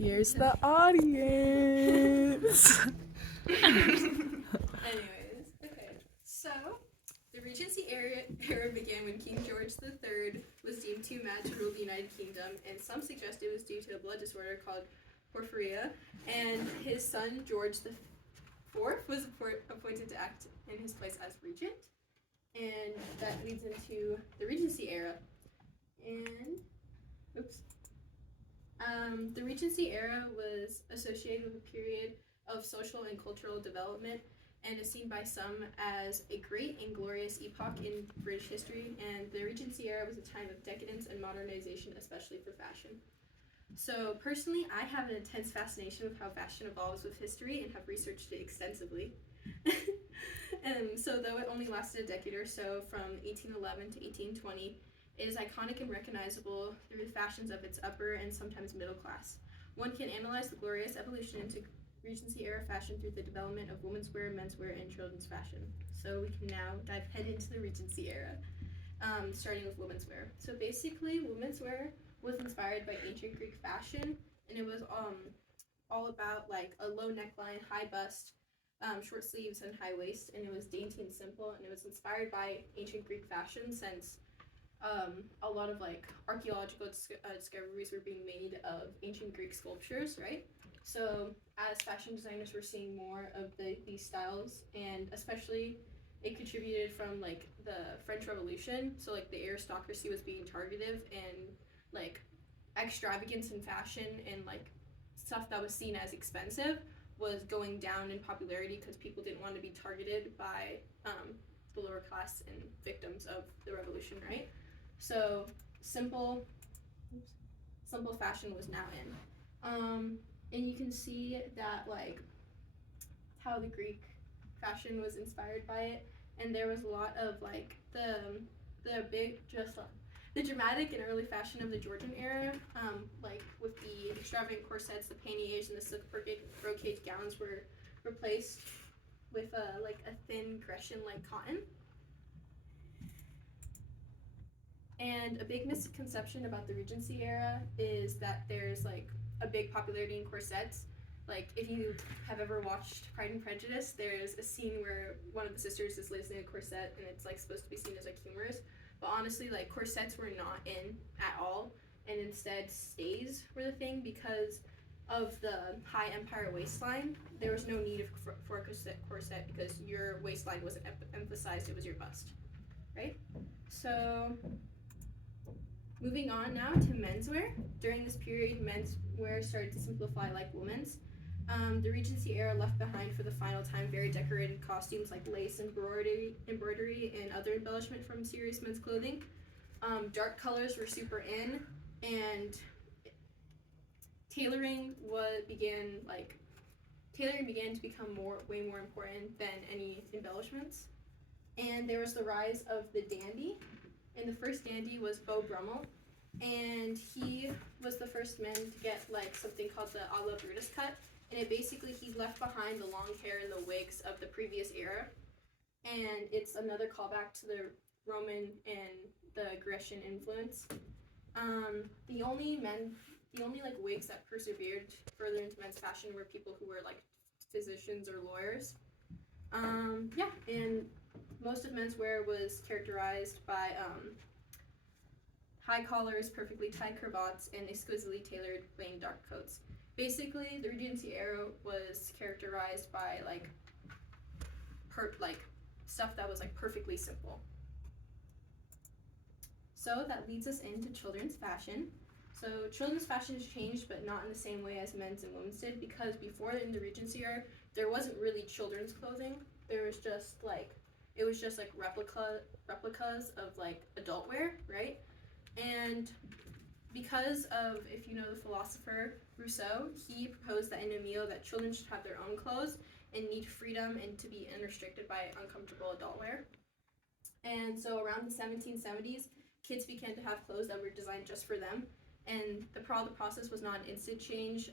Here's the audience. Anyways, okay. So, the Regency era began when King George III was deemed too mad to rule the United Kingdom, and some suggest it was due to a blood disorder called porphyria, and his son George IV was appointed to act in his place as regent, and that leads into the Regency era. And, the Regency era was associated with a period of social and cultural development and is seen by some as a great and glorious epoch in British history, and the Regency era was a time of decadence and modernization, especially for fashion. So personally, I have an intense fascination with how fashion evolves with history and have researched it extensively. So though it only lasted a decade or so, from 1811 to 1820, it is iconic and recognizable through the fashions of its upper and sometimes middle class. One can analyze the glorious evolution into Regency era fashion through the development of women's wear, menswear, and children's fashion. So we can now dive head into the Regency era, starting with women's wear. So basically, women's wear was inspired by ancient Greek fashion, and it was all about like a low neckline, high bust, short sleeves, and high waist, and it was dainty and simple, and it was inspired by ancient Greek fashion since a lot of like archaeological discoveries were being made of ancient Greek sculptures, right? So as fashion designers, we're seeing more of these styles, and especially it contributed from like the French Revolution. So like the aristocracy was being targeted, and like extravagance in fashion and like stuff that was seen as expensive was going down in popularity because people didn't want to be targeted by the lower class and victims of the revolution, right? So simple fashion was now in. And you can see that like how the Greek fashion was inspired by it, and there was a lot of like the dramatic and early fashion of the Georgian era, like with the extravagant corsets, the panniers, and the silk brocade gowns were replaced with like a thin Grecian-like cotton. And a big misconception about the Regency era is that there's like a big popularity in corsets. Like if you have ever watched Pride and Prejudice, there's a scene where one of the sisters is lacing a corset, and it's like supposed to be seen as like humorous. But honestly, like corsets were not in at all, and instead stays were the thing because of the high empire waistline. There was no need for a corset because your waistline wasn't emphasized; it was your bust, right? So moving on now to menswear. During this period, menswear started to simplify like women's. The Regency era left behind for the final time very decorated costumes like lace, embroidery, and other embellishment from serious men's clothing. Dark colors were super in, and tailoring began to become way more important than any embellishments. And there was the rise of the dandy, and the first dandy was Beau Brummel, and he was the first man to get like something called the a la Brutus cut, and it basically he left behind the long hair and the wigs of the previous era, and it's another callback to the Roman and the Grecian influence. The only like wigs that persevered further into men's fashion were people who were like physicians or lawyers. And most of menswear was characterized by high collars, perfectly tied cravats, and exquisitely tailored plain dark coats. Basically, the Regency era was characterized by like stuff that was like perfectly simple. So that leads us into children's fashion. So children's fashion has changed, but not in the same way as men's and women's did, because before in the Regency era, there wasn't really children's clothing. There was just like replicas of like adult wear, right? And because of, if you know the philosopher Rousseau, he proposed that in Emile that children should have their own clothes and need freedom and to be unrestricted by uncomfortable adult wear. And so around the 1770s, kids began to have clothes that were designed just for them. And the process was not an instant change.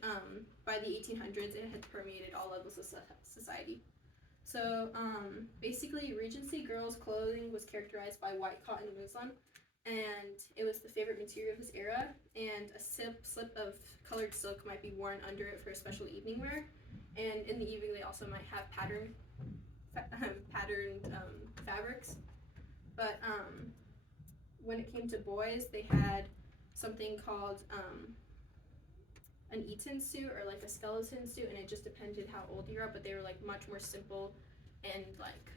By the 1800s, it had permeated all levels of society. So basically, Regency girls' clothing was characterized by white cotton muslin, and it was the favorite material of this era. And a slip of colored silk might be worn under it for a special evening wear. And in the evening, they also might have patterned fabrics. But when it came to boys, they had something called an Eton suit or like a skeleton suit, and it just depended how old you are. But they were like much more simple and like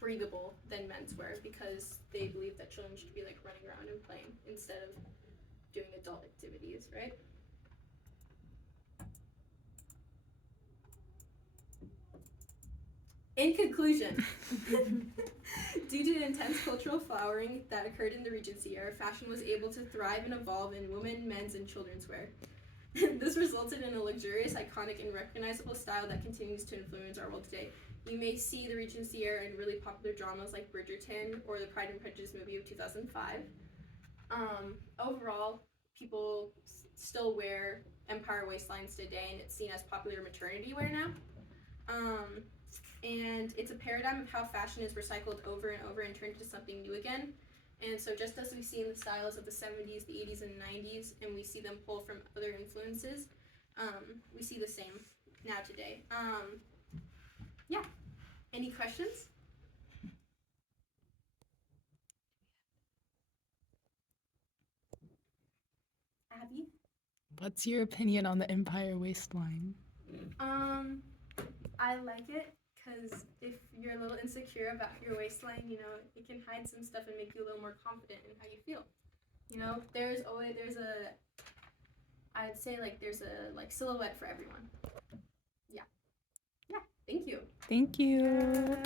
breathable than menswear because they believed that children should be like running around and playing instead of doing adult activities, right? In conclusion, due to the intense cultural flowering that occurred in the Regency era, fashion was able to thrive and evolve in women, men's, and children's wear. This resulted in a luxurious, iconic, and recognizable style that continues to influence our world today. You may see the Regency era in really popular dramas like Bridgerton or the Pride and Prejudice movie of 2005. Overall, people still wear empire waistlines today, and it's seen as popular maternity wear now. And it's a paradigm of how fashion is recycled over and over and turned into something new again. And so just as we see in the styles of the 70s, the 80s, and 90s, and we see them pull from other influences, we see the same now today. Yeah. Any questions? Abby? What's your opinion on the empire waistline? I like it because if you're a little insecure about your waistline, you know, it can hide some stuff and make you a little more confident in how you feel. You know, there's a silhouette for everyone. Yeah. Thank you. Thank you.